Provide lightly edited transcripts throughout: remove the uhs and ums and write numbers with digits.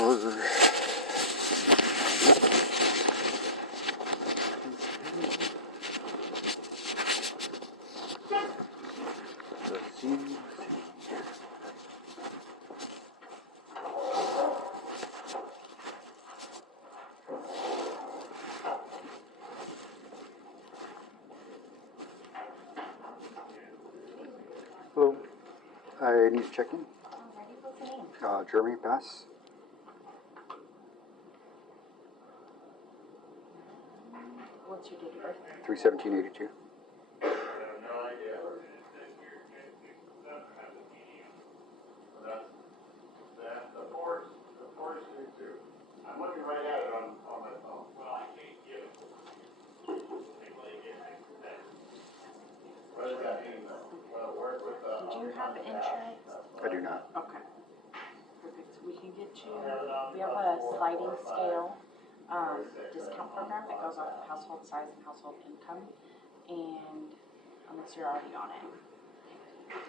order. Hello. I need to check in. Alrighty, what's the name? Jeremy Bass. What's your date of birth? 3/17/82. I'm looking right at it on my phone. Well, I can't give it. What does that mean though? Well, work with Do you have insurance? I do not. Okay. Perfect. We can get you, we have a sliding scale discount program that goes off of household size and household income. And unless you're already on it.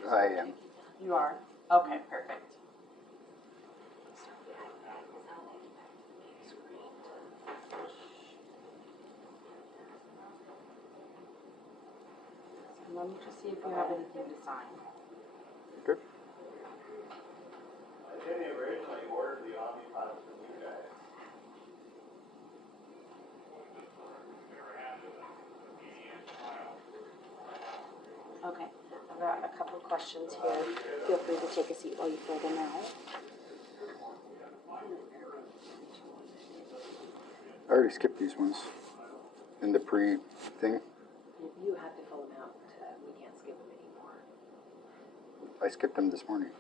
I am. You are? Okay, perfect. So let me just see if you have anything to sign. Good. I didn't originally order the Omnipod from you guys. Okay, I've got a couple of questions here. Feel free to take a seat while you fill them out. I already skipped these ones in the pre-thing. You have to fill them out. We can't skip them anymore. I skipped them this morning.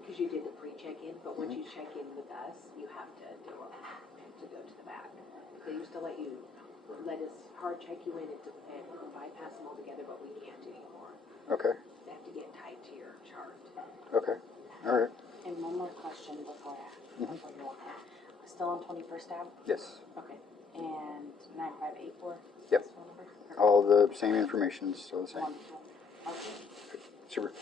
Because you did the pre-check-in, but once you check in with us, you have to do them to go to the back. They used to let us hard check you in and bypass them altogether, but we can't anymore. Okay. They have to get tied to your chart. Okay. All right. And one more question before you walk in. Still on 21st Ave? Yes. Okay. And 9584? Yep. Phone number? Perfect. All the same information, still the same. Wonderful. Okay. Super.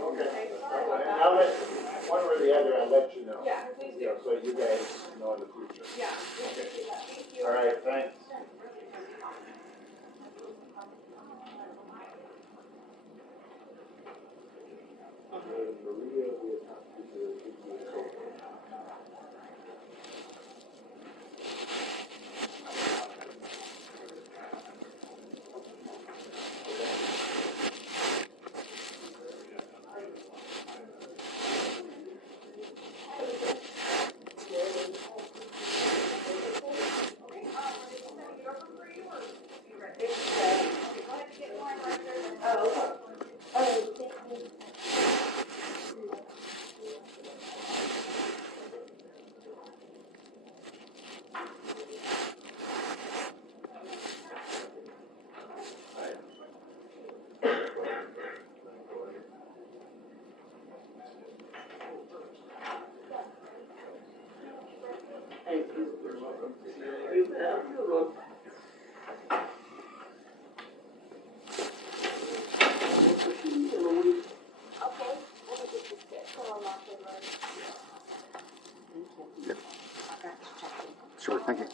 Okay. And I'll let, one or the other, I'll let you know. Yeah, please do. So you guys know in the future. Yeah. Okay. Thank you. All right, thanks. Sure. Thank you.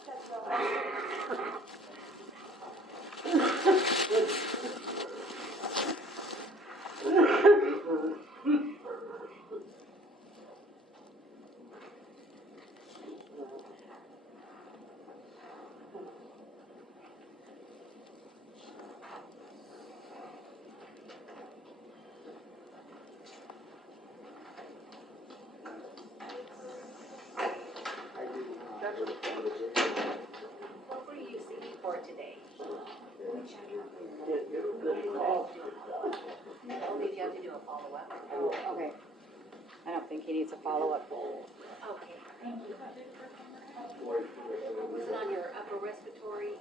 Maybe you have to do a follow-up. Oh, okay. I don't think he needs a follow-up. Okay, thank you. Was it on your upper respiratory?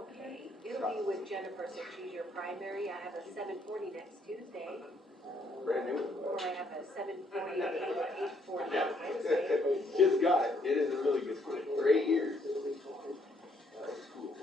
Okay, it'll be with Jennifer since she's your primary. I have a 7:40 next Tuesday. Brand new. Or I have a 7:40 and 8:40 on Wednesday. Just got it. It is a really good school for 8 years. That's cool.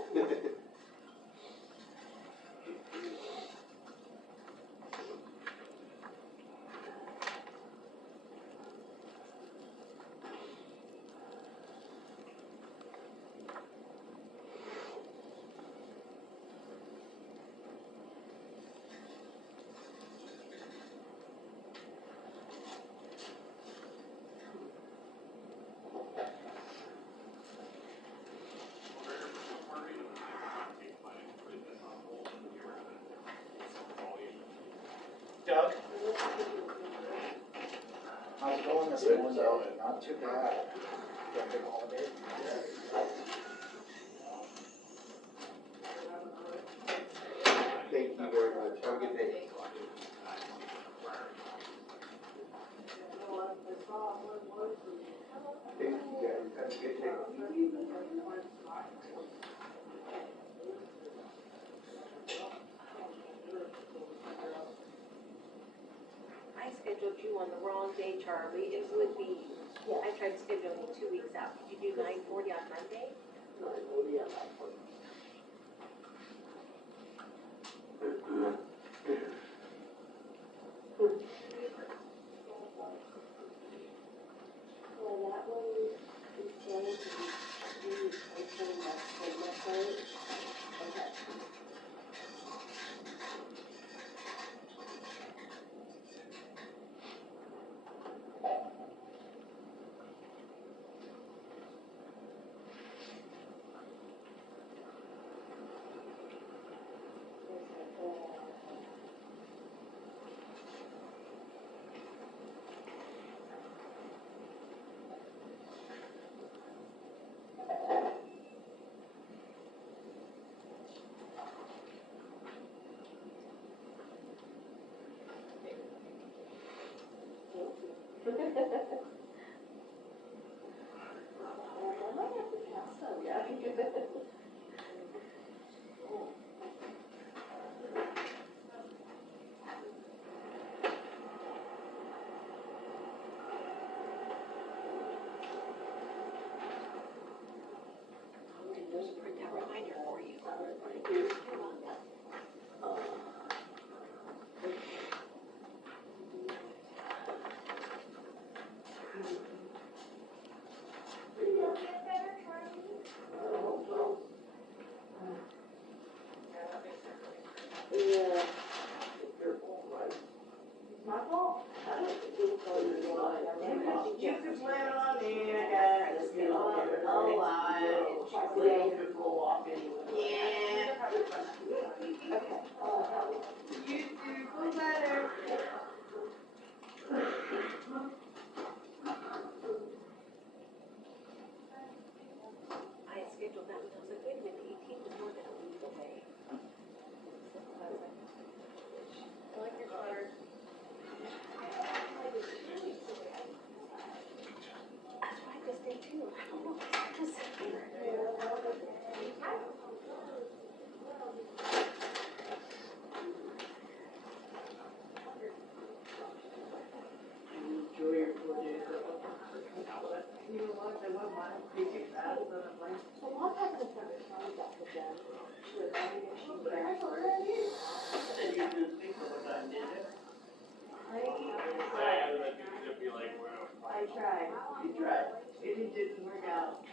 Doug? How's it going this morning? Not too bad. You have a good holiday? Thank you very much. Have a good day. Thank you guys. Have a good day. I scheduled you on the wrong day, Charlie. It would be, I tried scheduling you 2 weeks out. Could you do 9:40 on Monday? There's a printout reminder for you. You could plan on me, I guess, you know, alive. Go walk anyway. Yeah. You too, feel better. I had scheduled that one. I was like, wait a minute, the 18th is more than a week away. I like your sweater. That's why this day too. I don't know. Just Enjoy your 4 days. You know what, they wouldn't mind taking that, but I'm like. a lot happens when it's not that for them. With ammunition. And you didn't think of what I did it? I tried. You tried. It didn't work out.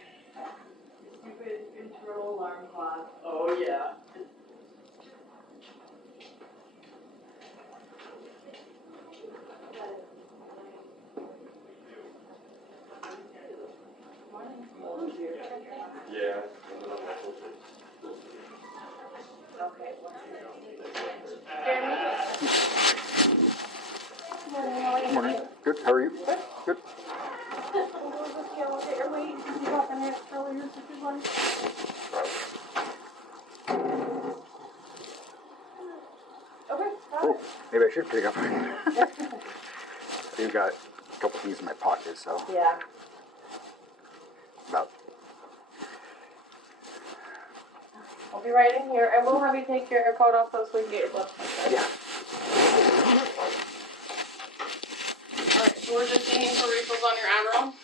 Stupid internal alarm clock. Oh, yeah. Yeah. Okay. Morning. Good, how are you? Good. Get your weight. You got the next earlier, if you want. Oh, maybe I should pick up. I've got a couple things in my pocket, so Yeah. about. I'll be right in here. I will have you take your coat off so we can get your blood pressure. Yeah. Alright, so we're just sending for refills on your Adderall.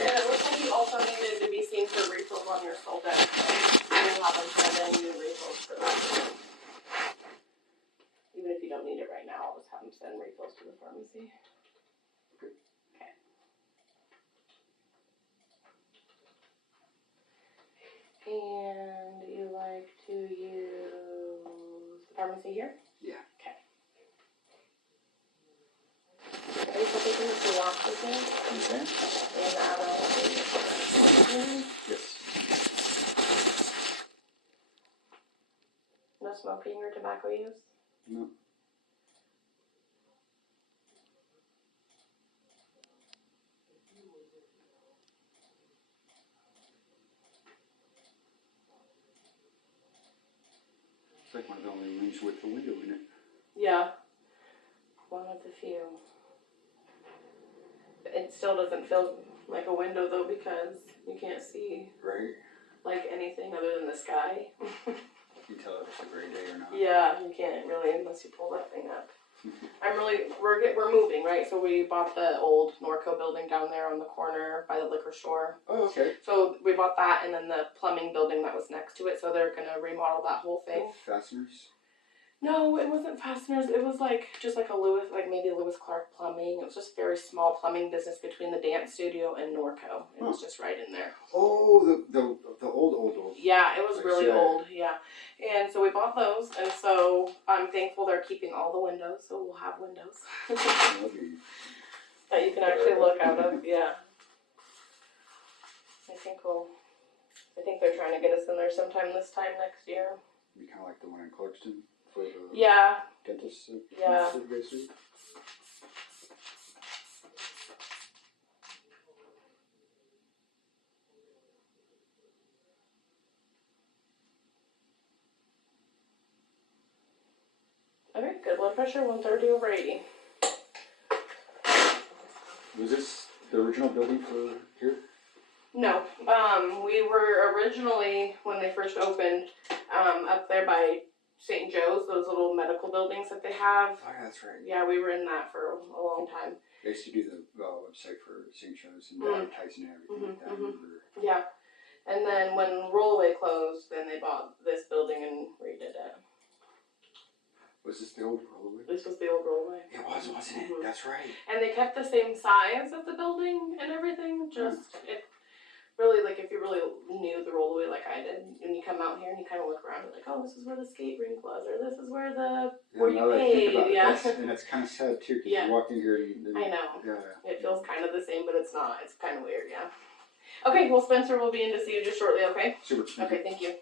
And it looks like you also needed to be seen for refills on your Soldex. So we'll have them send any new refills for that. Even if you don't need it right now, I'll just have them send refills to the pharmacy. Okay. And you like to use the pharmacy here? Yeah. Okay. Are you still taking the fluoxetine? Okay. And the Adderall? Yes. No smoking or tobacco use? No. It's like one of the only rooms with a window in it. Yeah. One of the few. It still doesn't feel like a window though because you can't see Right. like anything other than the sky. You can tell if it's a gray day or not. Yeah, you can't really unless you pull that thing up. We're moving, right? So we bought the old Norco building down there on the corner by the liquor store. Oh, okay. So we bought that and then the plumbing building that was next to it. So they're gonna remodel that whole thing. With fasteners? No, it wasn't fasteners. It was like just like maybe Lewis Clark Plumbing. It was just a very small plumbing business between the dance studio and Norco. It was just right in there. Oh, the old. Yeah, it was Like, really yeah. old. Yeah, and so we bought those, and so I'm thankful they're keeping all the windows, so we'll have windows That'll be that you can actually look out of. Yeah, I think they're trying to get us in there sometime this time next year. be kind of like the one in Clarkston for the Yeah. dentist. Yeah. That you guys do. Okay, good blood pressure, 130/80. Was this the original building for here? No, we were originally, when they first opened, up there by St. Joe's, those little medical buildings that they have. Oh, yeah, that's right. Yeah, we were in that for a long time. I used to do the website for St. Joe's and advertising and everything like that. I remember. Yeah, and then when Rollaway closed, then they bought this building and redid it. Was this the old Rollaway? This was the old Rollaway. It was, wasn't it? That's right. And they kept the same size of the building and everything, just, it really, like, if you really knew the Rollaway like I did, and you come out here and you kind of look around and like, oh, this is where the skate rink was, or this is where where you paid, yeah. And it's kind of sad too, because Yeah. you walk in here and I know. Yeah. It feels kind of the same, but it's not. It's kind of weird, yeah. Okay, well, Spencer will be in to see you just shortly, okay? Super. Okay, thank you.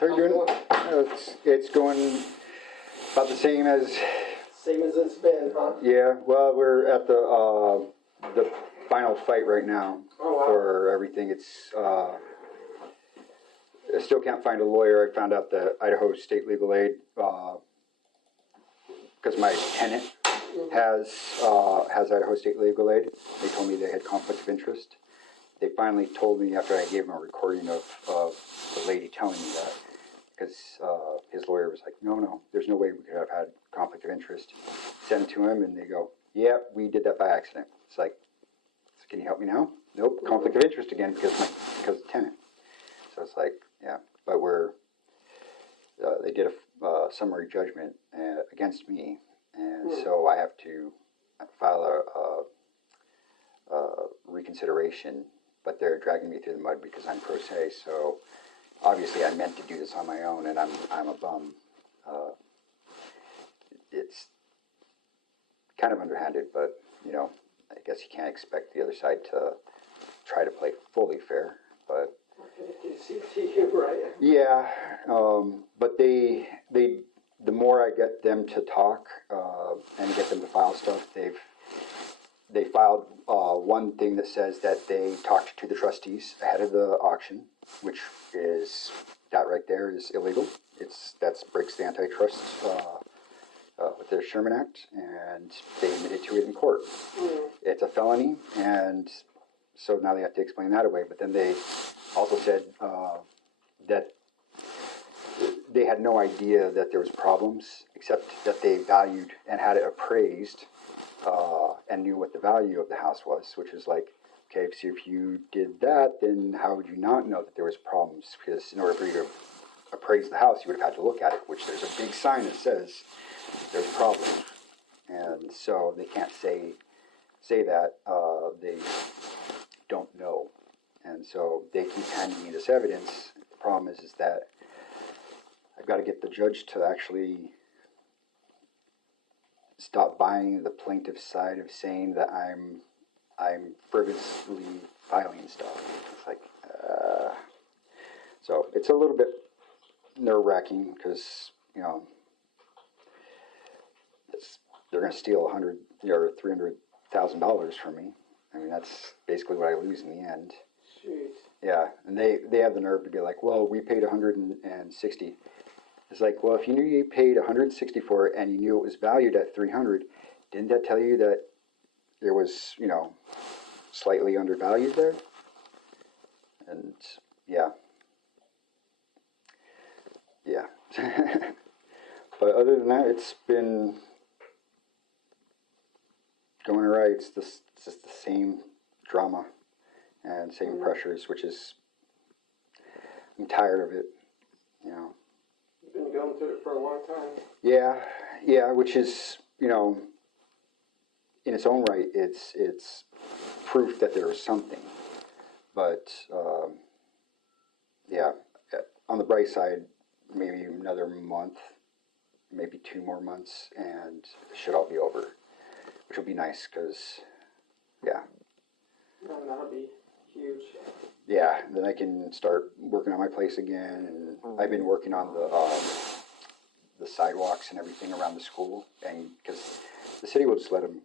How are you doing? It's going about the same as. Same as it's been, huh? Yeah. Well, we're at the final fight right now for everything. It's I still can't find a lawyer. I found out that Idaho State Legal Aid, because my tenant has Idaho State Legal Aid. They told me they had conflict of interest. They finally told me after I gave them a recording of the lady telling me that, because his lawyer was like, no, there's no way we could have had conflict of interest. Send it to him, and they go, yeah, we did that by accident. It's like, can you help me now? Nope, conflict of interest again because of the tenant. So it's like, yeah, but they did a summary judgment against me, and so I have to file a reconsideration, but they're dragging me through the mud because I'm pro se, so obviously I meant to do this on my own, and I'm a bum. It's kind of underhanded, but, you know, I guess you can't expect the other side to try to play fully fair, but... Right. Yeah, but the more I get them to talk and get them to file stuff, they filed one thing that says that they talked to the trustees ahead of the auction, which is, that right there is illegal. That breaks the antitrust with the Sherman Act, and they admitted to it in court. It's a felony, and so now they have to explain that away. But then they also said that they had no idea that there was problems, except that they valued and had it appraised and knew what the value of the house was, which is like, okay, so if you did that, then how would you not know that there was problems? Because in order for you to appraise the house, you would have had to look at it, which there's a big sign that says there's problems. And so they can't say that they don't know. And so they keep handing me this evidence. The problem is that I've got to get the judge to actually stop buying the plaintiff's side of saying that I'm frivolously filing stuff. It's like, so it's a little bit nerve-wracking because, you know, they're going to steal $100 or $300,000 from me. I mean, that's basically what I lose in the end. Jeez. Yeah, and they have the nerve to be like, well, we paid $160. It's like, well, if you knew you paid $160 for it and you knew it was valued at $300, didn't that tell you that it was, you know, slightly undervalued there? And yeah. But other than that, it's been going all right. It's just the same drama and same pressures, which is, I'm tired of it, you know. You've been going through it for a long time. Yeah, which is, you know, in its own right, it's proof that there is something. But, yeah, on the bright side, maybe another month, maybe 2 more months, and it should all be over, which will be nice, because, yeah. And that'll be huge. Yeah, then I can start working on my place again, and I've been working on the sidewalks and everything around the school, and because the city will just let them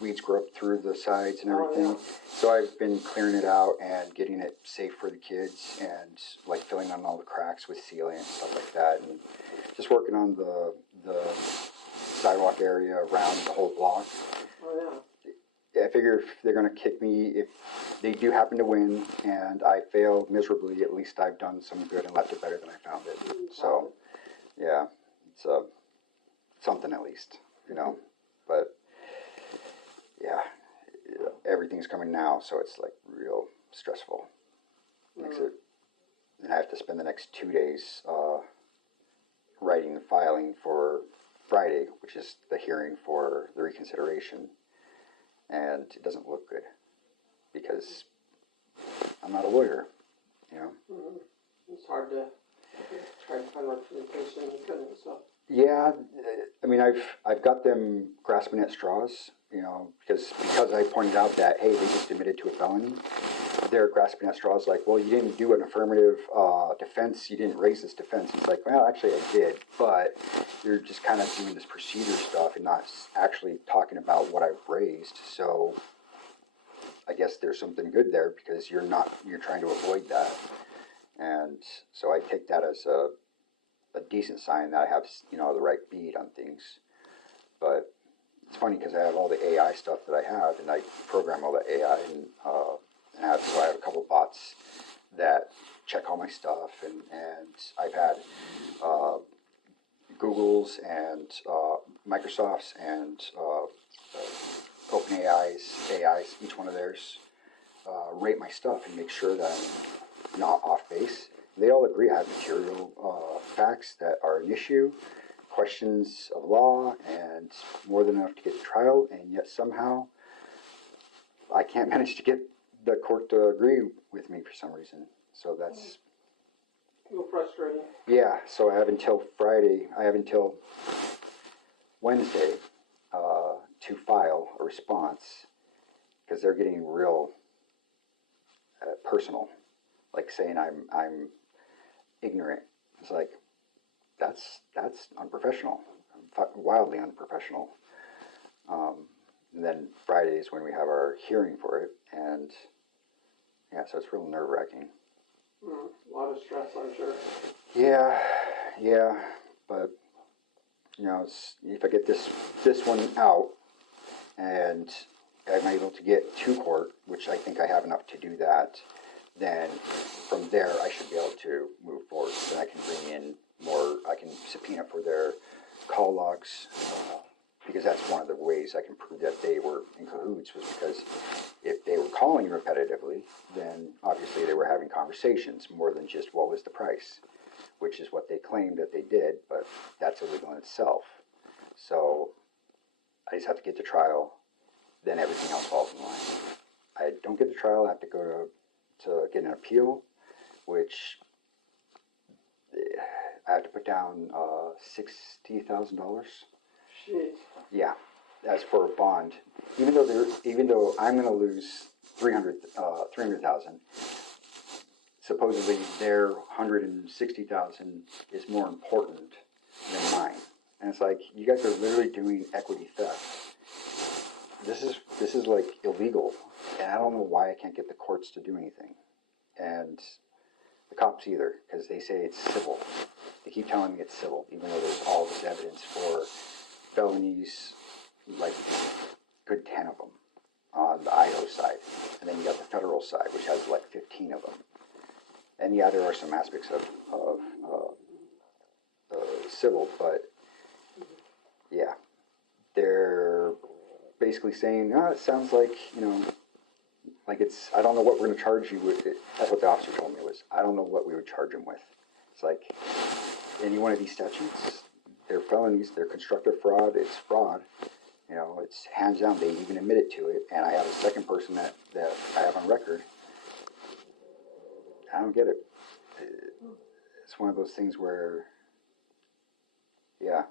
weeds grow up through the sides and everything. Yeah. So I've been clearing it out and getting it safe for the kids, and like filling in all the cracks with sealant and stuff like that, and just working on the sidewalk area around the whole block. Oh, I figure if they're going to kick me, if they do happen to win and I fail miserably, at least I've done some good and left it better than I found it. So, yeah, it's something at least, you know. But, yeah, everything's coming now, so it's like real stressful. Makes it, and I have to spend the next 2 days writing and filing for Friday, which is the hearing for the reconsideration. And it doesn't look good because I'm not a lawyer, you know. It's hard to try to find representation and so. Yeah, I mean, I've got them grasping at straws, because I pointed out that, hey, they just admitted to a felony, they're grasping at straws like, well, you didn't do an affirmative defense, you didn't raise this defense. It's like, well, actually I did, but you're just kind of doing this procedure stuff and not actually talking about what I've raised. So I guess there's something good there because you're trying to avoid that. And so I take that as a decent sign that I have, the right bead on things. But it's funny because I have all the AI stuff that I have, and I program all the AI, and I have a couple bots that check all my stuff, and I've had Google's and Microsoft's and AI's, each one of theirs rate my stuff and make sure that I'm not off base. They all agree I have material facts that are an issue, questions of law, and more than enough to get to trial, and yet somehow I can't manage to get the court to agree with me for some reason. So that's A little frustrating. yeah. So I have until Friday. I have until Wednesday to file a response because they're getting real personal, like saying I'm ignorant. It's like that's unprofessional, wildly unprofessional. And then Friday is when we have our hearing for it, and yeah, so it's real nerve-wracking. A lot of stress, I'm sure. Yeah, but if I get this one out, and I'm able to get to court, which I think I have enough to do that, then from there I should be able to move forward. Then I can bring in more. I can subpoena for their call logs. Because that's one of the ways I can prove that they were in cahoots, was because if they were calling repetitively, then obviously they were having conversations more than just what was the price, which is what they claimed that they did, but that's illegal in itself. So I just have to get to trial, then everything else falls in line. I don't get to trial, I have to go to get an appeal, which I have to put down $60,000. Shit. Yeah, as for a bond, even though I'm going to lose 300,000, supposedly their 160,000 is more important than mine, and it's like you guys are literally doing equity theft. This is like illegal, and I don't know why I can't get the courts to do anything, and the cops either, because they say it's civil. They keep telling me it's civil, even though there's all this evidence for felonies, like good 10 of them on the Idaho side, and then you got the federal side, which has like 15 of them. And yeah, there are some aspects of civil, but yeah, they're basically saying, it sounds like, like it's, I don't know what we're going to charge you with. That's what the officer told me was, I don't know what we would charge him with. It's like, any one of these statutes, they're felonies, they're constructive fraud, it's fraud. It's hands down, they even admitted to it, and I have a second person that I have on record. I don't get it. It's one of those things where, yeah,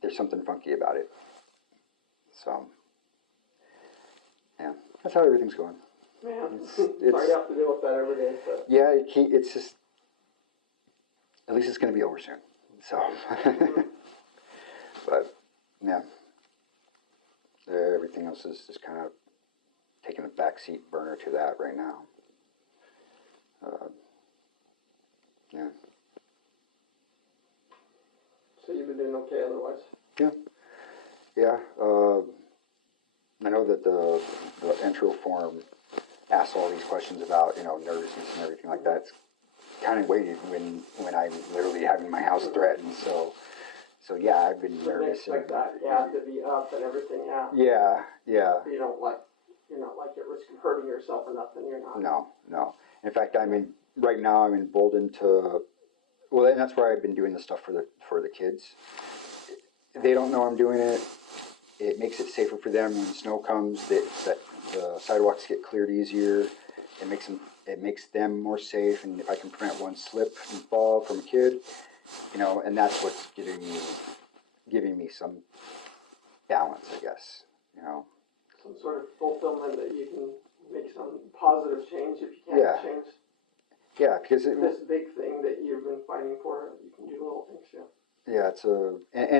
there's something funky about it. So, yeah, that's how everything's going. Man, sorry you have to deal with that every day. But. Yeah, it's just, at least it's going to be over soon. So, but, yeah, everything else is just kind of taking a backseat burner to that right now. Yeah. So you've been doing okay otherwise? Yeah. I know that the intro form asks all these questions about, nervousness and everything like that. It's kind of weighted when I'm literally having my house threatened. So yeah, I've been nervous. Expect that, to be up and everything, Yeah. You're not like at risk of hurting yourself or nothing, you're not. No. In fact, right now I'm emboldened to, well, and that's why I've been doing this stuff for the kids. They don't know I'm doing it. It makes it safer for them when snow comes, that the sidewalks get cleared easier. It makes them more safe, and if I can prevent one slip and fall from a kid, and that's what's giving me some balance, I guess. you know. Some sort of fulfillment that you can make some positive change if you Yeah. can't change Yeah, because this big thing that you've been fighting for. You can do little things, yeah. yeah,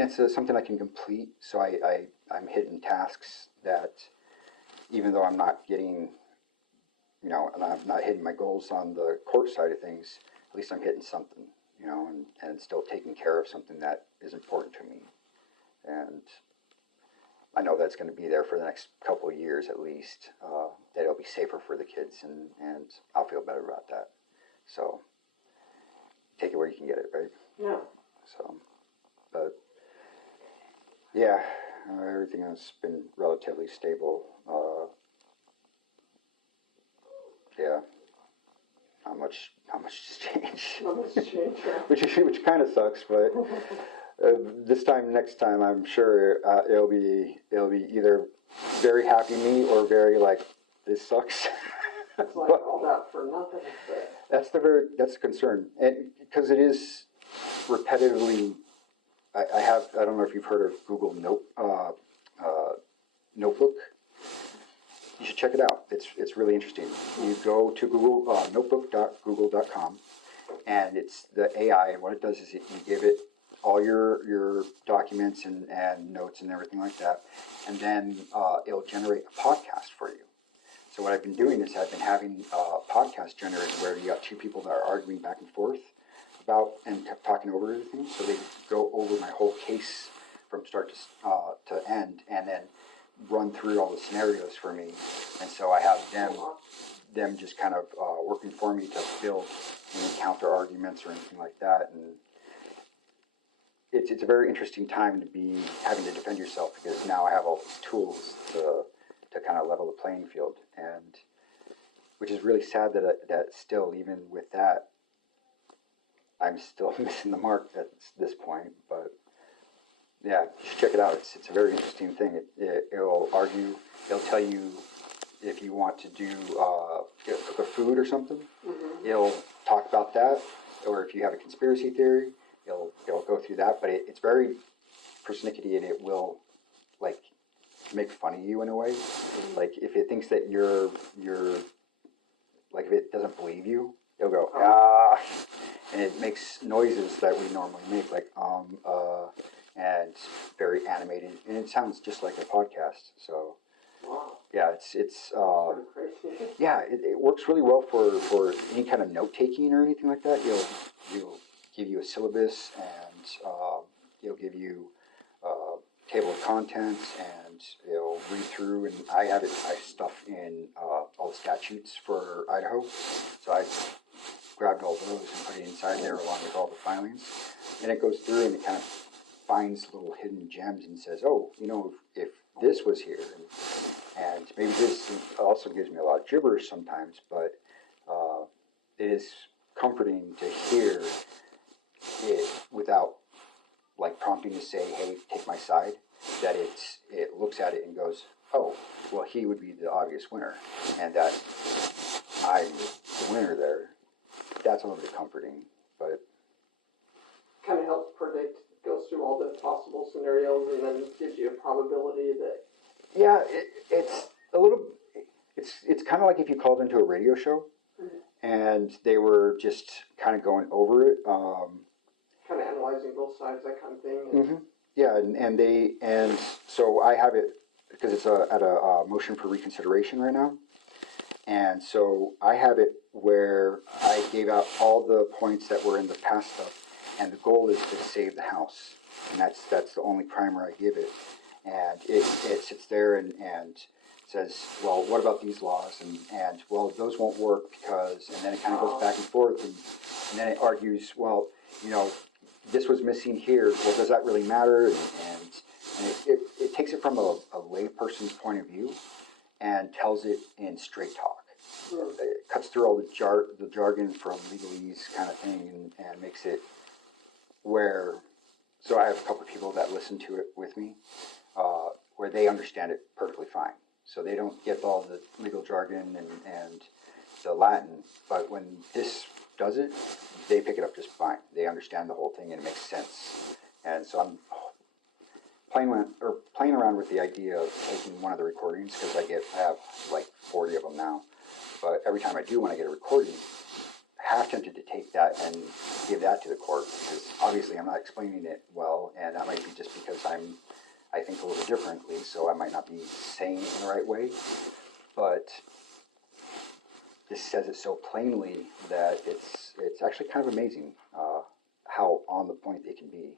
it's something I can complete. So I'm hitting tasks that, even though I'm not getting, you know, and I'm not hitting my goals on the court side of things, at least I'm hitting something, you know, and still taking care of something that is important to me. And I know that's going to be there for the next couple of years at least, that it'll be safer for the kids, and I'll feel better about that. So take it where you can get it, right? Yeah. So, but yeah, everything has been relatively stable. Yeah, not much has changed. Not much change, yeah. which kind of sucks, but next time, I'm sure it'll be either very happy me or very like, this sucks. It's like all that for nothing, but. That's the concern, and because it is repetitively. I don't know if you've heard of Google Notebook. You should check it out. It's really interesting. You go to Google notebook.google.com, and it's the AI. And what it does is you give it all your documents and notes and everything like that, and then it'll generate a podcast for you. So what I've been doing is I've been having a podcast generated where you got two people that are arguing back and forth about and talking over everything. So they go over my whole case from start to end, and then run through all the scenarios for me. And so I have them just kind of working for me to build any counter arguments or anything like that. And it's a very interesting time to be having to defend yourself, because now I have all these tools to kind of level the playing field, and which is really sad that still, even with that, I'm still missing the mark at this point. But yeah, you should check it out. It's a very interesting thing. It'll argue. It'll tell you if you want to do cook a food or something. Mm-hmm. It'll talk about that, or if you have a conspiracy theory, it'll go through that. But it's very persnickety, and it will like make fun of you in a way. Like if it thinks that you're like, if it doesn't believe you, it'll go and it makes noises that we normally make, like and very animated, and it sounds just like a podcast. So Wow. yeah, it's yeah, it works really well for any kind of note taking or anything like that. You'll give you a syllabus, and it'll give you table of contents, and it'll read through, and I stuff in all the statutes for Idaho, so I grabbed all those and put it inside there along with all the filings, and it goes through and it kind of finds little hidden gems and says, oh, you know, if this was here, and maybe this also gives me a lot of gibberish sometimes, but it is comforting to hear it without like prompting to say, hey, take my side, that it looks at it and goes, oh, well, he would be the obvious winner, and that I'm the winner there. That's a little bit comforting, but Kind of helps predict, goes through all the possible scenarios, and then gives you a probability that. yeah, it's a little, it's kind of like if you called into a radio show, and they were just kind of going over it. Kind of analyzing both sides, that kind of thing. Yeah, and so I have it because it's at a motion for reconsideration right now, and so I have it where I gave out all the points that were in the past stuff, and the goal is to save the house, and that's the only primer I give it, and it sits there and says, well, what about these laws, and well, those won't work because, and then it kind of goes back and forth, and then it argues, well, you know, this was missing here. Well, does that really matter? And it takes it from a layperson's point of view and tells it in straight talk. It cuts through all the jargon from legalese kind of thing, and makes it where. So I have a couple of people that listen to it with me, where they understand it perfectly fine. So they don't get all the legal jargon and the Latin, but when this does it, they pick it up just fine. They understand the whole thing and it makes sense. And so I'm playing around with the idea of taking one of the recordings, because I have like 40 of them now. But every time I do, when I get a recording, half tempted to take that and give that to the court, because obviously I'm not explaining it well, and that might be just because I think a little differently, so I might not be saying it in the right way. But this says it so plainly that it's actually kind of amazing how on the point they can be,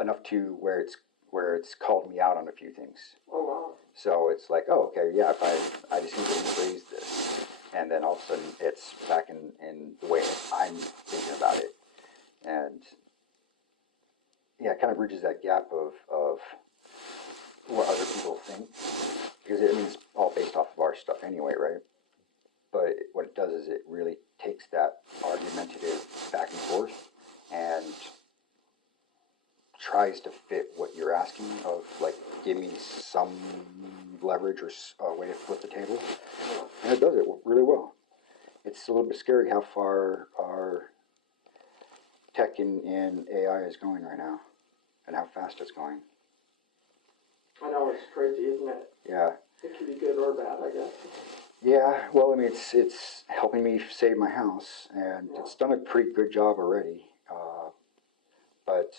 enough to where it's called me out on a few things. Oh, wow. So it's like, oh, okay, yeah, if I just need to rephrase this, and then all of a sudden it's back in the way I'm thinking about it, and yeah, it kind of bridges that gap of what other people think, because it's all based off of our stuff anyway, right? But what it does is it really takes that argumentative back and forth and tries to fit what you're asking of, like, give me some leverage or a way to flip the table, and it does it really well. It's a little bit scary how far our tech in AI is going right now, and how fast it's going. I know, it's crazy, isn't it? Yeah. It can be good or bad, I guess. Yeah, well, I mean, it's helping me save my house, and it's done a pretty good job already. But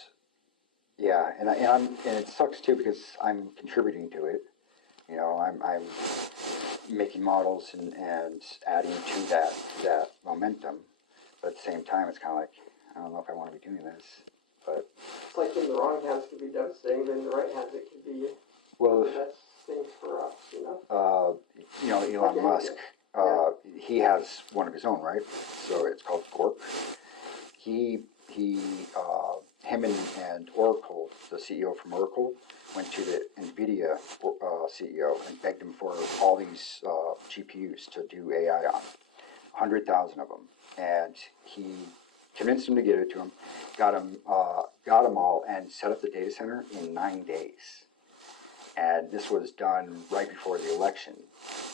yeah, and it sucks too, because I'm contributing to it. You know, I'm making models and adding to that momentum. But at the same time, it's kind of like, I don't know if I want to be doing this. But It's like in the wrong hands it can be devastating, but in the right hands it can be well, the best thing for us, you know? Elon Musk, he has one of his own, right? So it's called Fork. Him and Oracle, the CEO from Oracle, went to the NVIDIA CEO and begged him for all these GPUs to do AI on, 100,000 of them, and he convinced him to give it to him, got him all, and set up the data center in 9 days. And this was done right before the election,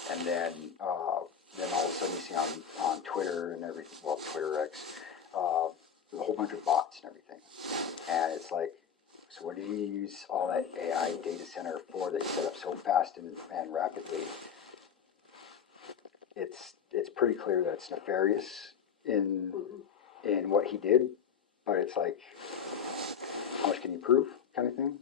and then all of a sudden you see on Twitter and everything, well, Twitter X, a whole bunch of bots and everything, and it's like, so what do you use all that AI data center for that you set up so fast and rapidly? It's pretty clear that it's nefarious in what he did, but it's like, how much can you prove, kind of thing.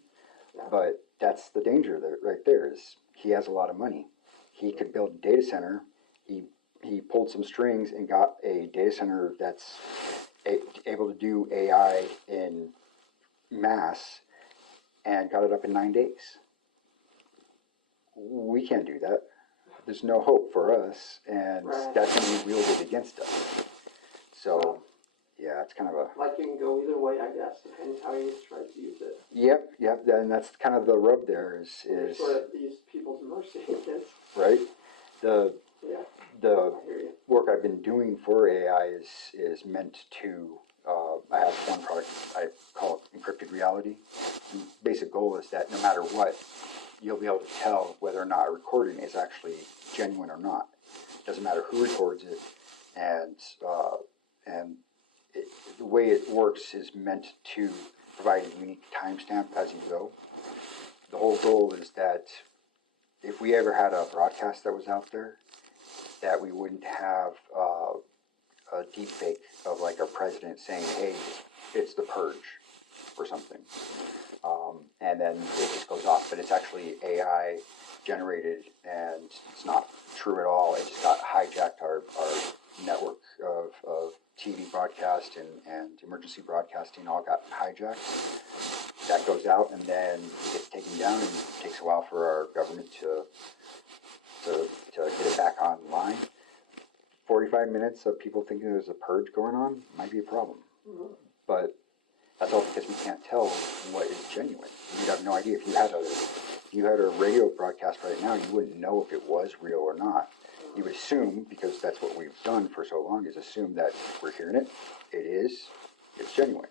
But that's the danger there, right there, is he has a lot of money. He could build a data center. He pulled some strings and got a data center that's able to do AI in mass, and got it up in 9 days. We can't do that. There's no hope for us, and that's going to be wielded against us. So, yeah, it's kind of a... Like, you can go either way, I guess, depends how you try to use it. Yep, and that's kind of the rub there is sort of these people's mercy, right? The I hear you. work I've been doing for AI is meant to, I have one product I call it Encrypted Reality. The basic goal is that no matter what, you'll be able to tell whether or not a recording is actually genuine or not. It doesn't matter who records it, and the way it works is meant to provide a unique timestamp as you go. The whole goal is that if we ever had a broadcast that was out there, that we wouldn't have a deep fake of like our president saying, hey, it's the purge or something. And then it just goes off, but it's actually AI generated, and it's not true at all. It just got hijacked our network of TV broadcast and emergency broadcasting all got hijacked. That goes out, and then it gets taken down, and it takes a while for our government to get it back online. 45 minutes of people thinking there's a purge going on might be a problem. But that's all because we can't tell what is genuine. You'd have no idea. If you had a radio broadcast right now, you wouldn't know if it was real or not. You would assume, because that's what we've done for so long, is assume that we're hearing it, it's genuine.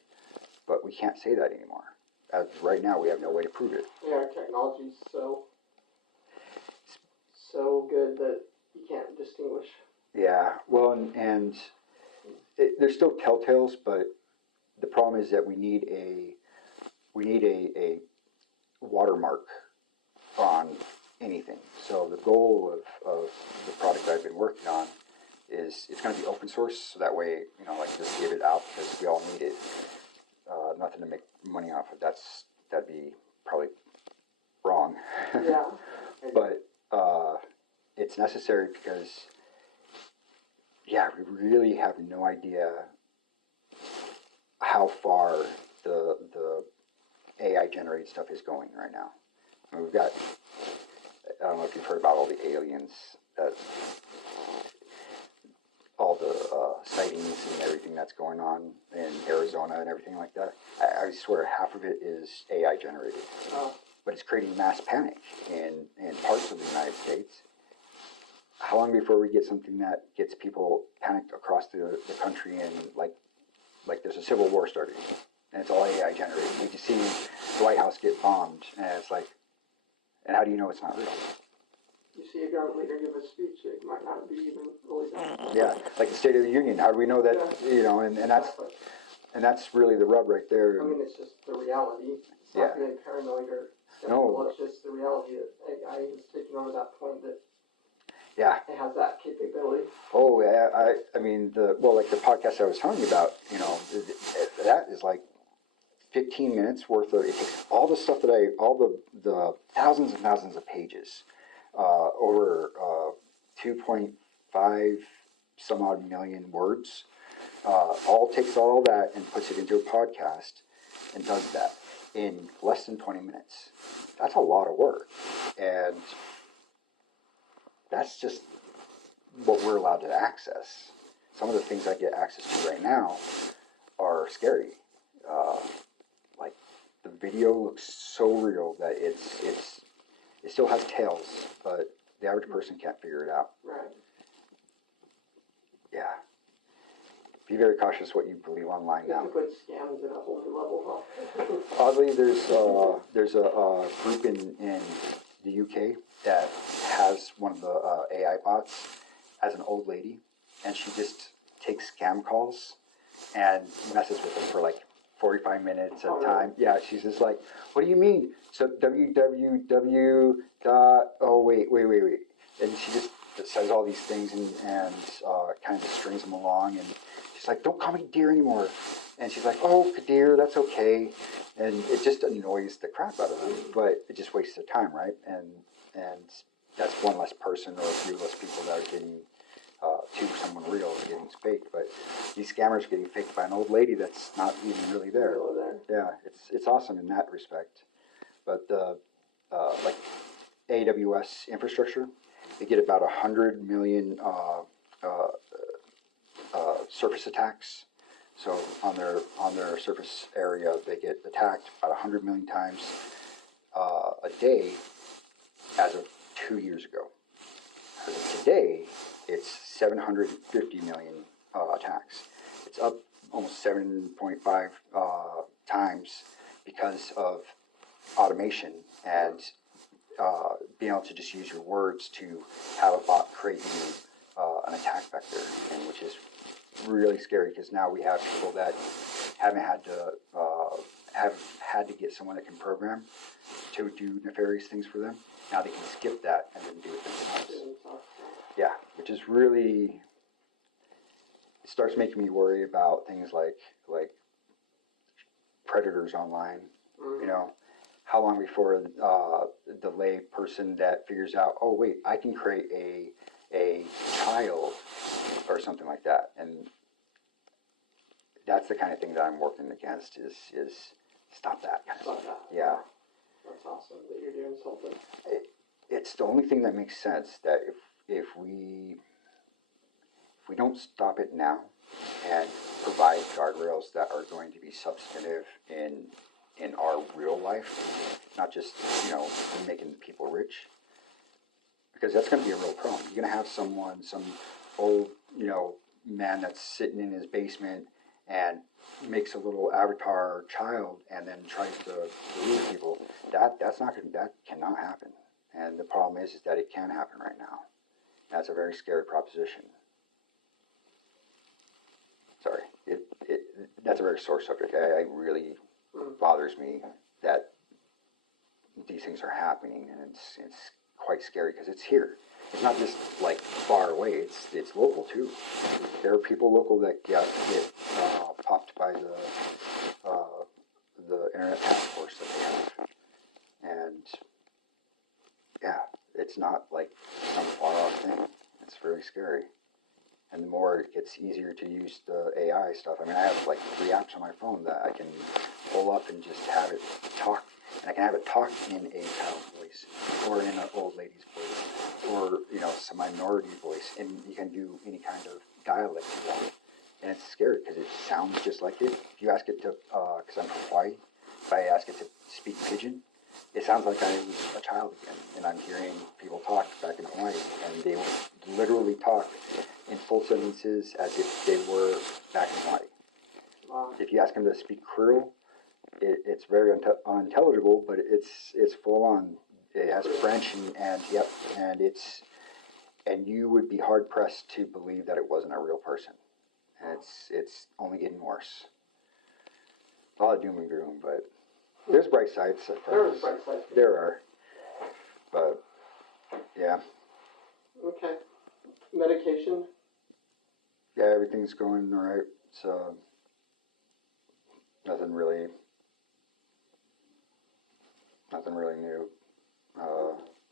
But we can't say that anymore. As right now, we have no way to prove it. Yeah, our technology's so good that you can't distinguish. Yeah, well, and there's still telltales, but the problem is that we need a watermark on anything. So the goal of the product I've been working on is it's going to be open source, so that way, you know, like just give it out because we all need it. Nothing to make money off of. That'd be probably wrong. Yeah. But it's necessary because, yeah, we really have no idea how far the AI generated stuff is going right now. I mean, we've got, I don't know if you've heard about all the aliens, all the sightings and everything that's going on in Arizona and everything like that. I swear half of it is AI generated. Oh. But it's creating mass panic in parts of the United States. How long before we get something that gets people panicked across the country and like there's a civil war starting and it's all AI generated? We just see the White House get bombed and it's like, and how do you know it's not real? You see a government leader give a speech, it might not be even really done. Yeah, like the State of the Union. How do we know that? Yeah. You know, and that's really the rub right there. I mean, it's just the reality. It's Yeah. not being paranoid or No. skeptical. It's just the reality that AI is taking over that point that Yeah. it has that capability. Oh, I mean, like the podcast I was telling you about, you know, that is like 15 minutes worth of, it takes all the stuff that all the thousands and thousands of pages, over 2.5 some odd million words, takes all that and puts it into a podcast and does that in less than 20 minutes. That's a lot of work. And that's just what we're allowed to access. Some of the things I get access to right now are scary. Like the video looks so real that it still has tails, but the average person can't figure it out. Right. Yeah. Be very cautious what you believe online You have now. to put scams at a whole new level, huh? Oddly, there's a group in the UK that has one of the AI bots as an old lady, and she just takes scam calls and messes with them for like 45 minutes at a time. Yeah, she's just like, what do you mean? So www. Oh wait. And she just says all these things and kind of just strings them along. And she's like, don't call me dear anymore. And she's like, oh, dear, that's okay. And it just annoys the crap out of them, but it just wastes their time, right? And that's one less person or a few less people that are getting to someone real is getting faked. But these scammers are getting faked by an old lady that's not even really there. Yeah, it's awesome in that respect. But like AWS infrastructure, they get about 100 million surface attacks. So on their surface area, they get attacked about 100 million times a day as of 2 years ago. As of today, it's 750 million attacks. It's up almost 7.5 times because of automation and being able to just use your words to have a bot create you an attack vector, and which is really scary because now we have people that haven't had to have had to get someone that can program to do nefarious things for them. Now they can skip that and then do it themselves. Yeah, which is really, it starts making me worry about things like predators online. You know, how long before the lay person that figures out, oh wait, I can create a child or something like that, and that's the kind of thing that I'm working against is stop that kind of stuff. Yeah. That's awesome that you're doing something. It's the only thing that makes sense, that if we don't stop it now and provide guardrails that are going to be substantive in our real life, not just, you know, making people rich, because that's going to be a real problem. You're going to have some old, you know, man that's sitting in his basement and makes a little avatar child and then tries to rule people. That cannot happen. And the problem is that it can happen right now. That's a very scary proposition. Sorry, that's a very sore subject. I really bothers me that these things are happening, and it's quite scary because it's here. It's not just like far away. It's local too. There are people local that get popped by the internet task force that they have, and yeah, it's not like some far off thing. It's very scary. And the more it gets easier to use the AI stuff. I mean, I have like 3 apps on my phone that I can pull up and just have it talk. And I can have it talk in a child's voice, or in an old lady's voice, or, you know, some minority voice. And you can do any kind of dialect you want. And it's scary because it sounds just like it. If you ask it to, because I'm from Hawaii, if I ask it to speak Pidgin, it sounds like I was a child again. And I'm hearing people talk back in Hawaii, and they will literally talk in full sentences as if they were back in Hawaii. Wow. If you ask them to speak Creole, it's very unintelligible, but it's full on. It has French and yep, and you would be hard pressed to believe that it wasn't a real person. And it's only getting worse. A lot of doom and gloom, but there's bright sides. There is bright sides. There are, but yeah. Okay. Medication? Yeah, everything's going all right. So nothing really new.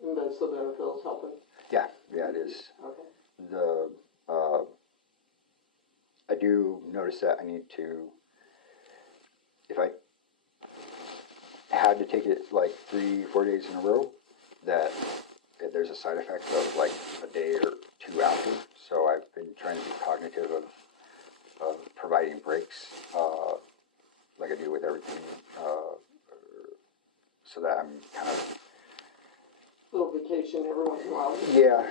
And then sildenafil's helping? Yeah, it is. Okay. I do notice that I need to, if I had to take it like 3-4 days in a row, that there's a side effect of like a day or 2 after. So I've been trying to be cognitive of providing breaks, like I do with everything, so that I'm kind of Little vacation every once in a while. yeah.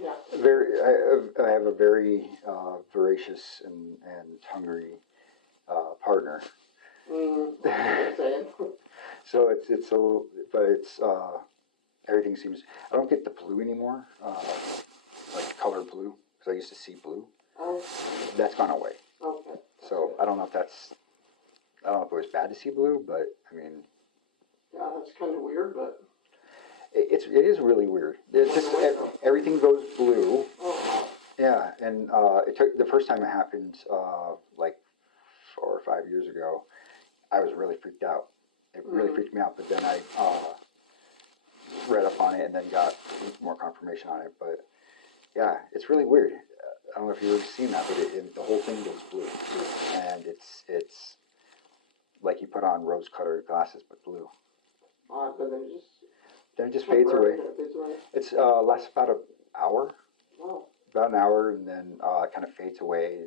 Yeah. I have a very voracious and hungry partner. I'm saying. So it's everything seems. I don't get the blue anymore, like color blue, because I used to see blue. Oh, That's gone away. okay. So I don't know if I don't know if it was bad to see blue, but I mean, Yeah, that's kind of weird, but. it is really weird. It's just everything goes blue. Oh, Yeah, and it took the first time it happened, like 4 or 5 years ago. I was really freaked out. It really freaked me out. But then I read up on it and then got more confirmation on it. But yeah, it's really weird. I don't know if you've ever seen that, but the whole thing goes blue, and it's like you put on rose-colored glasses, but blue. but then Then it just fades away. It fades away. It's lasts about an hour. Oh. About an hour, and then it kind of fades away.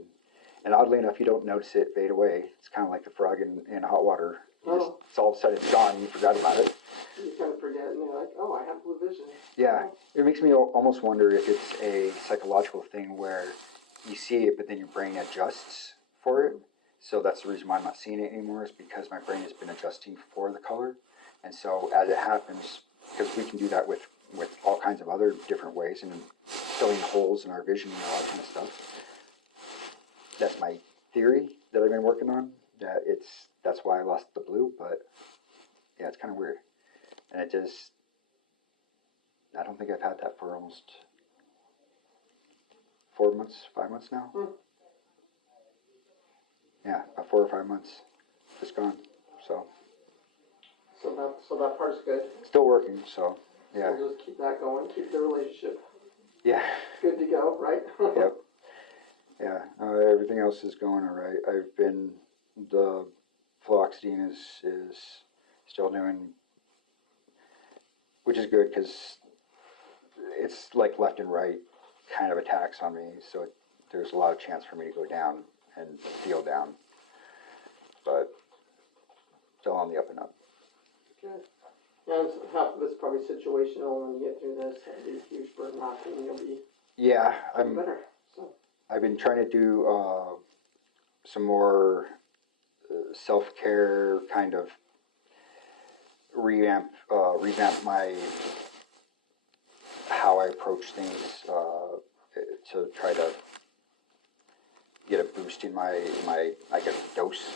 And oddly enough, you don't notice it fade away. It's kind of like the frog in hot water. It's all of a sudden it's gone, and you forgot about it. You kind of forget, and you're like, oh, I have blue vision. Yeah, it makes me almost wonder if it's a psychological thing where you see it, but then your brain adjusts for it. So that's the reason why I'm not seeing it anymore, is because my brain has been adjusting for the color. And so as it happens, because we can do that with all kinds of other different ways, and filling holes in our vision and all that kind of stuff. That's my theory that I've been working on, that's why I lost the blue, but yeah, it's kind of weird. And I don't think I've had that for almost 4 months, 5 months now. Yeah, about 4 or 5 months, just gone, so. So that part's good. Still working, so, yeah. So just keep that going, keep the relationship Yeah. good to go, right? Yep. Yeah, everything else is going all right. The fluoxetine is still doing, which is good because it's like left and right kind of attacks on me, so there's a lot of chance for me to go down and feel down, but still on the up and up. Good. Yeah, half of it's probably situational. When you get through this, that'll be a huge burden off, and you'll be better. So. I've been trying to do some more self-care kind of revamp my how I approach things to try to get a boost in my I guess dose.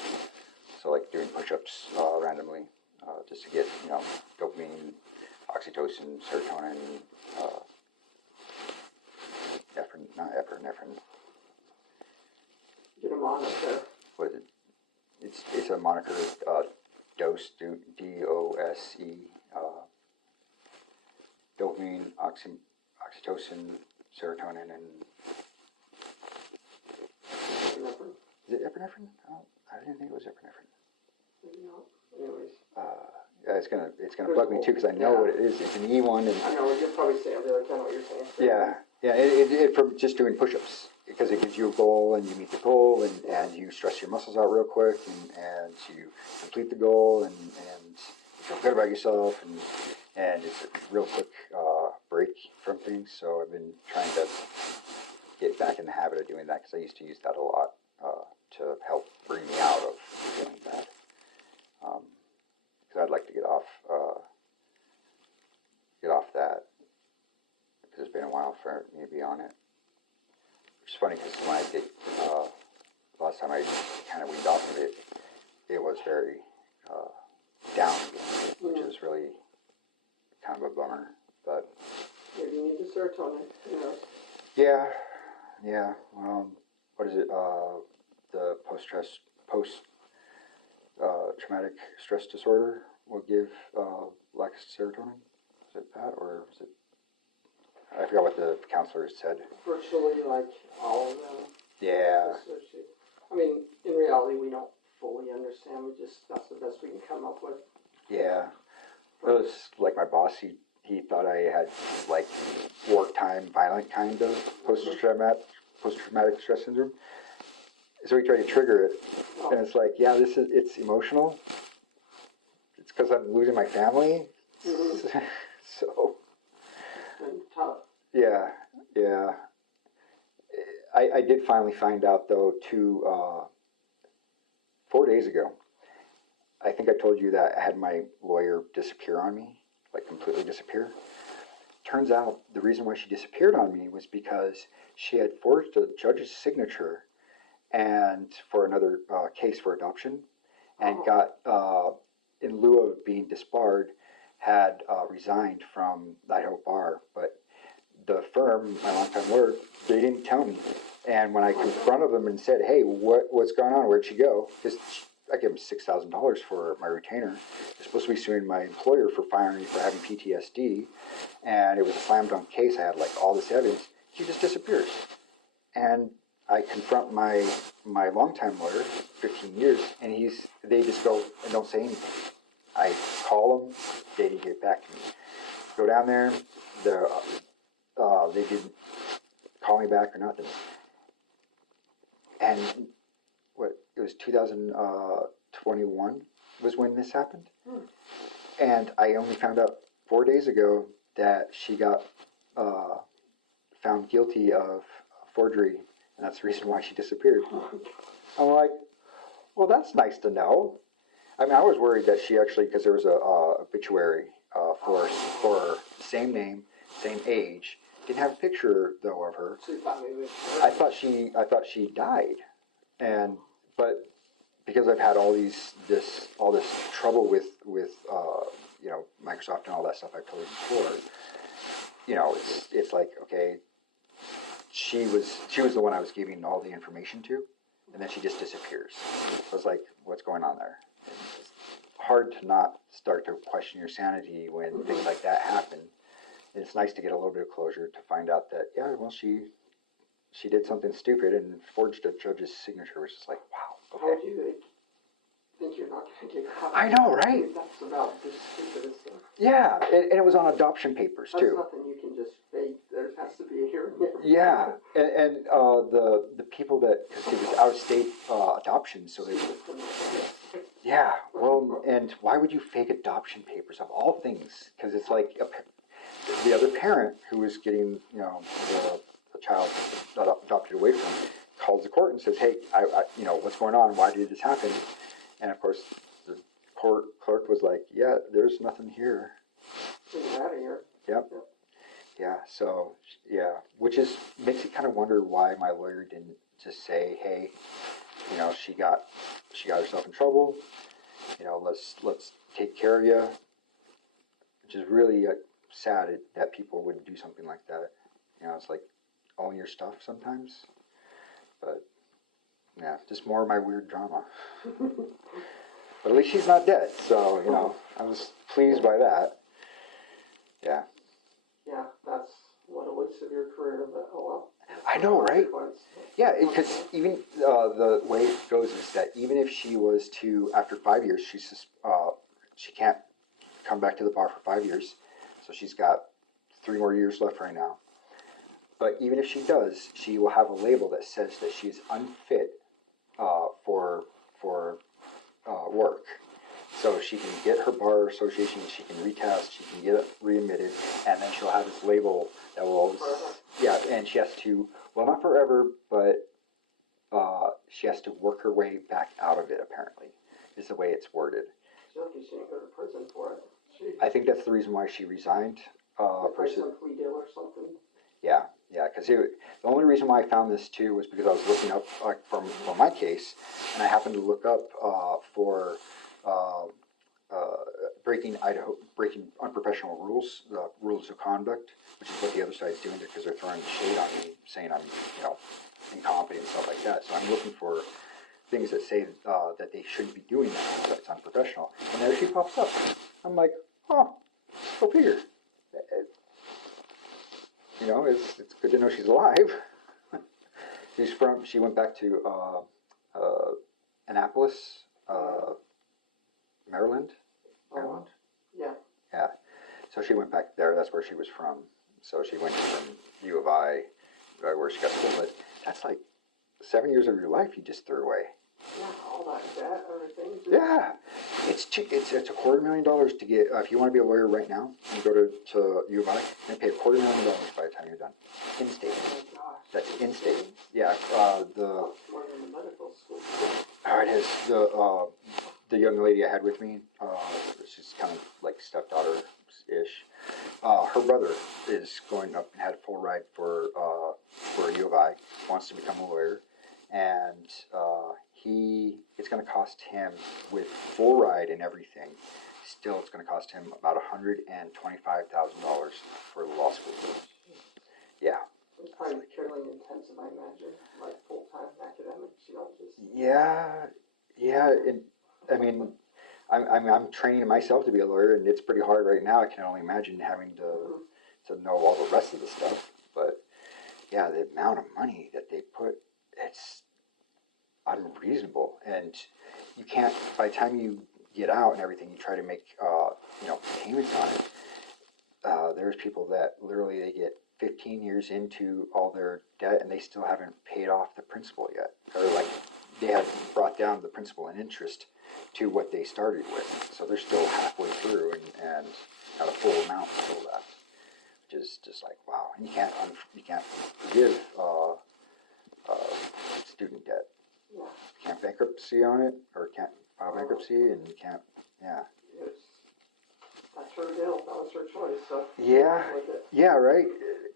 So like doing push-ups randomly just to get dopamine oxytocin, serotonin, epinephrine. Get them on up there. What is it? It's a moniker, DOSE, D-O-S-E, dopamine, oxytocin, serotonin, and Epinephrine. is it epinephrine? Oh, I didn't think it was epinephrine. Maybe not. Anyways. Yeah, it's gonna bug me too because I know what it is. It's an E1, and I know, you'll probably say, I kind of know what you're saying. yeah. It from just doing push-ups, because it gives you a goal and you meet the goal, and you stress your muscles out real quick, and you complete the goal, and you feel good about yourself, and it's a real quick break from things. So I've been trying to get back in the habit of doing that, because I used to use that a lot to help bring me out of feeling bad. Because I'd like to get off that, because it's been a while for me to be on it. Which is funny, because when I did last time I kind of weaned off of it, it was very down again, which is really kind of a bummer. But Maybe you need the serotonin, you know. yeah. What is it? The post-traumatic stress disorder will give lack of serotonin. Is it that, or is it? I forgot what the counselor said. Virtually like all of them. Yeah. I mean, in reality, we don't fully understand. That's the best we can come up with. Yeah. It was like my boss. He thought I had like wartime violent kind of post-traumatic stress syndrome. So he tried to trigger it, and it's like, yeah, it's emotional. It's because I'm losing my family. Mm-hmm. So. And tough. Yeah. I did finally find out, though, 4 days ago. I think I told you that I had my lawyer disappear on me, like completely disappear. Turns out the reason why she disappeared on me was because she had forged a judge's signature and for another case for adoption, and got, in lieu of being disbarred, had resigned from the Idaho bar. But the firm, my longtime lawyer, they didn't tell me. And when I confronted them and said, hey, what's going on? Where'd she go? Because I gave them $6,000 for my retainer. They're supposed to be suing my employer for firing me for having PTSD. And it was a slam dunk case. I had like all this evidence. She just disappears. And I confront my longtime lawyer, 15 years, and they just go and don't say anything. I call them, they didn't get back to me. Go down there, they didn't call me back or nothing. And it was 2021 was when this happened. And I only found out 4 days ago that she got found guilty of forgery, and that's the reason why she disappeared. I'm like, well, that's nice to know. I mean, I was worried that she actually, because there was a obituary for same name, same age. Didn't have a picture though of her. So you thought maybe I thought she died, but because I've had all this trouble with Microsoft and all that stuff I've told you before. It's like, okay, she was the one I was giving all the information to, and then she just disappears. I was like, what's going on there? And it's hard to not start to question your sanity when things like that happen. And it's nice to get a little bit of closure to find out that, yeah, well, she did something stupid and forged a judge's signature, which is like, wow, okay. how would you think you're not going to get caught? I know, right? I mean, that's about the stupidest thing. Yeah, and it was on adoption papers, That's too. nothing you can just fake. There has to be a hearing there. Yeah, and the people that, because it was out-of-state adoption, so they, yeah, well, and why would you fake adoption papers of all things? Because it's like the other parent who was getting, the child adopted away from, calls the court and says, hey, I what's going on? Why did this happen? And of course, the court clerk was like, yeah, there's nothing here. Get out of here. Yep. Yeah, so, yeah, which makes you kind of wonder why my lawyer didn't just say, hey, she got herself in trouble, let's take care of you, which is really sad that people would do something like that. You know, it's like own your stuff sometimes. But yeah, just more of my weird drama. But at least she's not dead, so you know, I was pleased by that. Yeah. Yeah, that's what a waste of your career, but oh well. I know, right? Consequence. Yeah, because even the way it goes is that even if she was to, after 5 years, she can't come back to the bar for 5 years, so she's got 3 more years left right now. But even if she does, she will have a label that says that she is unfit for work. So she can get her bar association, she can retest, she can get it readmitted, and then she'll have this label that will always, yeah, and she has to, well, not forever, but she has to work her way back out of it, apparently, is the way it's worded. She's lucky she didn't go to prison for it. I think that's the reason why she resigned. Like some plea deal or something. Yeah, because the only reason why I found this too was because I was looking up for my case, and I happened to look up for breaking unprofessional rules, the rules of conduct, which is what the other side's doing because they're throwing shade on me, saying I'm incompetent and stuff like that. So I'm looking for things that say that they shouldn't be doing that, that it's unprofessional. And there she pops up. I'm like, oh, go figure. You know, it's good to know she's alive. She went back to Annapolis, Maryland. Maryland? Yeah. Yeah. So she went back there. That's where she was from. So she went from U of I, where she got school. But that's like 7 years of your life you just threw away. Yeah, all that debt, everything. Yeah, it's $250,000 to get. If you want to be a lawyer right now and go to U of I, you pay $250,000 by the time you're done. In state. Oh my gosh. That's in state. Yeah. More than the medical school. It is the young lady I had with me. She's kind of like stepdaughter-ish. Her brother is going up and had a full ride for U of I. Wants to become a lawyer, and it's going to cost him, with full ride and everything, still it's going to cost him about $125,000 for the law school. Yeah. It's probably fairly intensive, I imagine, like full-time academics, you don't just... Yeah, I mean, I'm training myself to be a lawyer, and it's pretty hard right now. I can only imagine having to know all the rest of the stuff, but yeah, the amount of money that they put, it's unreasonable, and you can't, by the time you get out and everything, you try to make payments on it. There's people that literally they get 15 years into all their debt and they still haven't paid off the principal yet, or like they have brought down the principal and interest to what they started with, so they're still halfway through and got a full amount still left, which is just like wow. And you can't forgive student debt. Yeah. You can't bankruptcy on it, or can't file bankruptcy, and you can't, yeah. That's her deal, that was her choice, so. Yeah, right?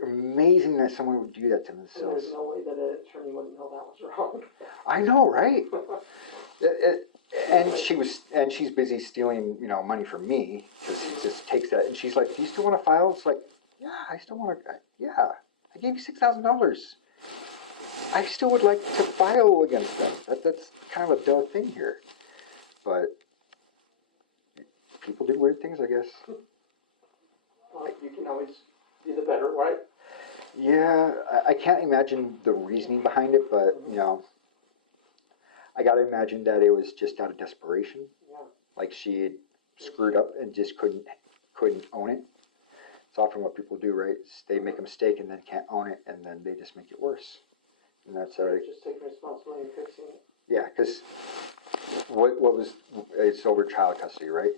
Amazing that someone would do that to themselves. There's no way that an attorney wouldn't know that was wrong. I know, right? And she's busy stealing, money from me, because she just takes that, and she's like, do you still want to file? It's like, yeah, I still want to, yeah, I gave you $6,000. I still would like to file against them. That's kind of a duh thing here. But people do weird things, I guess. Well, you can always be the better, right? Yeah, I can't imagine the reasoning behind it, but, I got to imagine that it was just out of desperation. Yeah. Like she had screwed up and just couldn't own it. It's often what people do, right? They make a mistake and then can't own it, and then they just make it worse. And that's all right. Just take responsibility and fixing it. Yeah, because it's over child custody, right?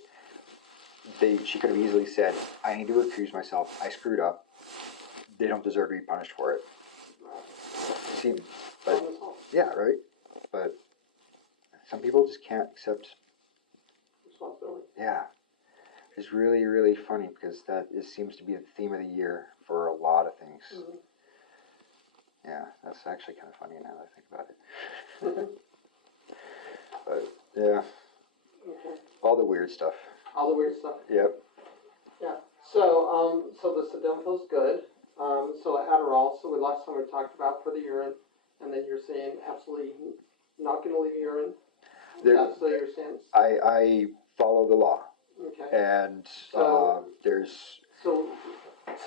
She could have easily said, I need to recuse myself, I screwed up, they don't deserve to be punished for it. See, but, yeah, right? But some people just can't accept responsibility. Yeah. It's really, really funny because seems to be the theme of the year for a lot of things. Mm-hmm. Yeah, that's actually kind of funny now that I think about it. But, yeah. Okay. All the weird stuff. All the weird stuff. Yep. Yeah. So the sildenafil's good. So Adderall, so the last time we talked about for the urine, and then you're saying absolutely not gonna leave urine. That's what you're saying? I follow the law, Okay. and there's. So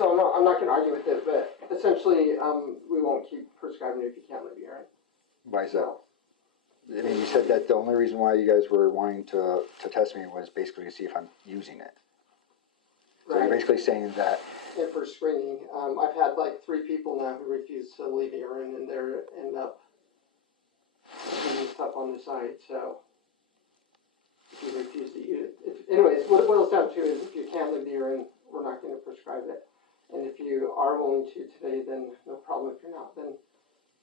I'm not gonna argue with it, but essentially, we won't keep prescribing it if you can't leave urine. Why is that? I mean, you said that the only reason why you guys were wanting to test me was basically to see if I'm using it. So Right. you're basically saying that. And for screening, I've had like 3 people now who refuse to leave urine and they end up doing stuff on the side, so if you refuse to use it. Anyways, what it boils down to is if you can't leave the urine, we're not gonna prescribe it. And if you are willing to today, then no problem. If you're not, then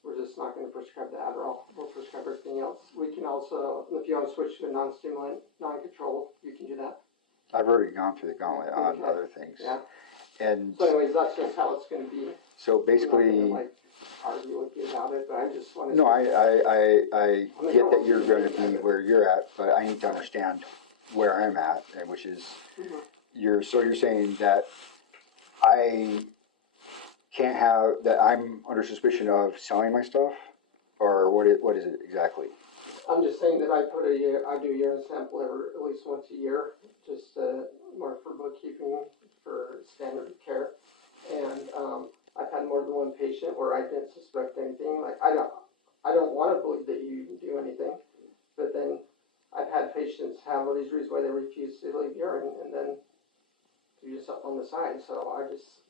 we're just not gonna prescribe the Adderall. We'll prescribe everything else. We can also, if you wanna switch to a non-stimulant, non-control, you can do that. I've already gone through the gauntlet on Okay. other things. Yeah. And So anyways, that's just how it's gonna be. so basically. I'm not gonna, like, argue with you about it, but I just wanted to. No, I get that you're going to be where you're at, but I need to understand where I'm at, and which is you're saying that I can't have that I'm under suspicion of selling my stuff, or what is it exactly? I'm just saying that I do urine sample at least once a year, just more for bookkeeping, for standard of care, and I've had more than one patient where I didn't suspect anything. Like I don't want to believe that you do anything, but then I've had patients have all these reasons why they refuse to leave urine, and then do stuff on the side. So I just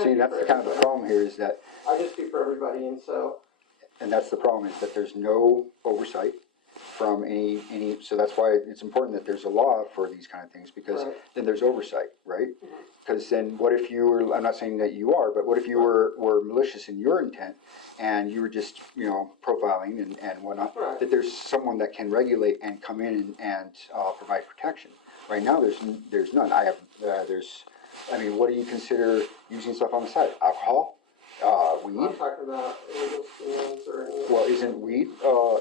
See, that's kind of the problem here is that I just do for everybody, and so. And that's the problem is that there's no oversight from any. So that's why it's important that there's a law for these kind of things because then there's oversight, right? Because then what if you were, I'm not saying that you are, but what if you were malicious in your intent and you were just, profiling and whatnot, that there's someone that can regulate and come in and provide protection. Right now there's none. What do you consider using stuff on the side? Alcohol? Weed? I'm talking about illegal stimulants or anything. Well, isn't weed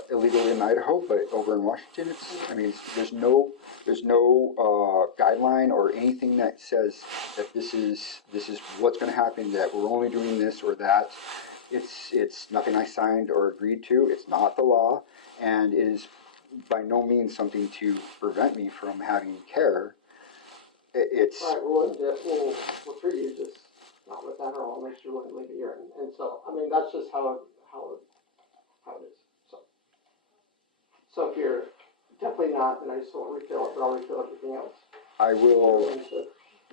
illegal in Idaho, but over in Washington, there's no guideline or anything that says that this is what's going to happen. That we're only doing this or that. It's nothing I signed or agreed to. It's not the law, and it is by no means something to prevent me from having care. It's right. We'll treat you just. Not with that, or I'll make sure you wouldn't leave a urine. And so, that's just how it is. So if you're definitely not, then I just won't refill it, but I'll refill everything else. I will.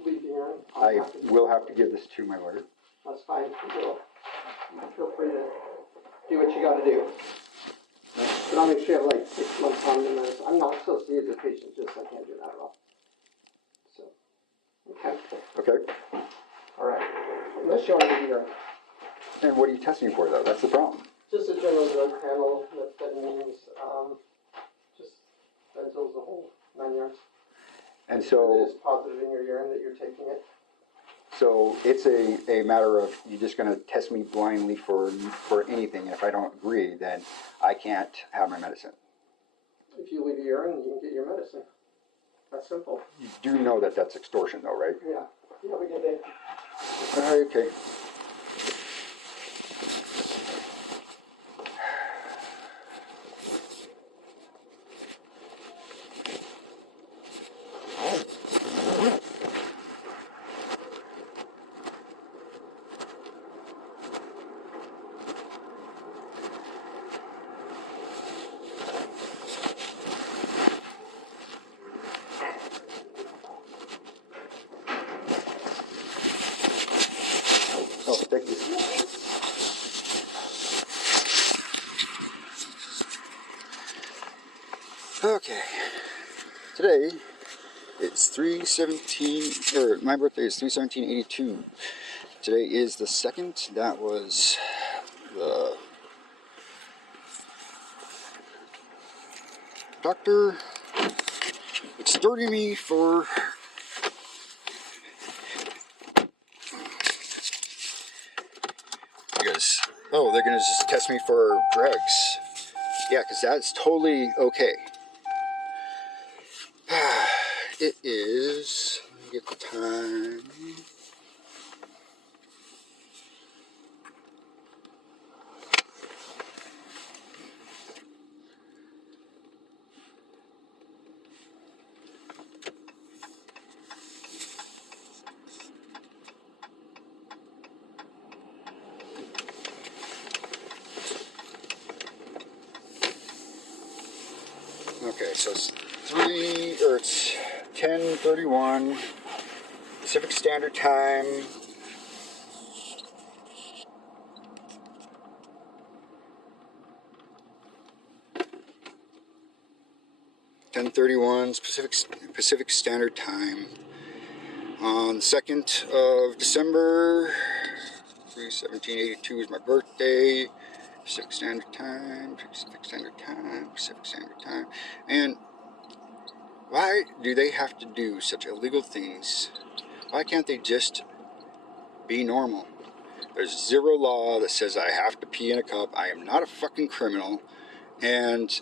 Leave the urine. I will have to give this to my lawyer. That's fine. Feel free to do what you got to do. But I'll make sure you have like 6 months on the medicine. I'm not supposed to use a patient, just I can't do that at all. So, okay. Okay. All right. Unless you want to do urine. And what are you testing for, though? That's the problem. Just a general drug panel, methamphetamines, just benzos, the whole 9 yards. And so it's positive in your urine that you're taking it. So it's a matter of you're just going to test me blindly for anything. If I don't agree, then I can't have my medicine. If you leave your urine, you can get your medicine. That's simple. You do know that that's extortion, though, right? Yeah. You have a good day. Okay. Oh, thank you. Okay. Today it's 3/17, or my birthday is 3/17/82. Today is the 2nd. That was the doctor extorting me for they're gonna just test me for drugs. Yeah, because that's totally okay. It is, let me vehicle time. Okay, so it's 10:31 Pacific Standard Time. Pacific Standard Time on the 2nd of December. 1782 is my birthday. Pacific Standard Time, Pacific Standard Time, Pacific Standard Time. And why do they have to do such illegal things? Why can't they just be normal? There's zero law that says I have to pee in a cup. I am not a fucking criminal. And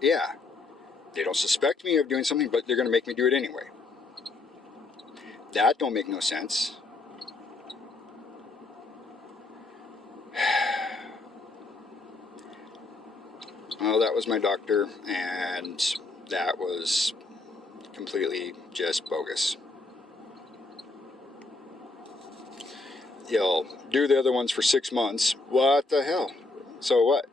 yeah, they don't suspect me of doing something, but they're going to make me do it anyway. That don't make no sense. Well, that was my doctor, and that was completely just bogus. You'll do the other ones for 6 months. What the hell? So what?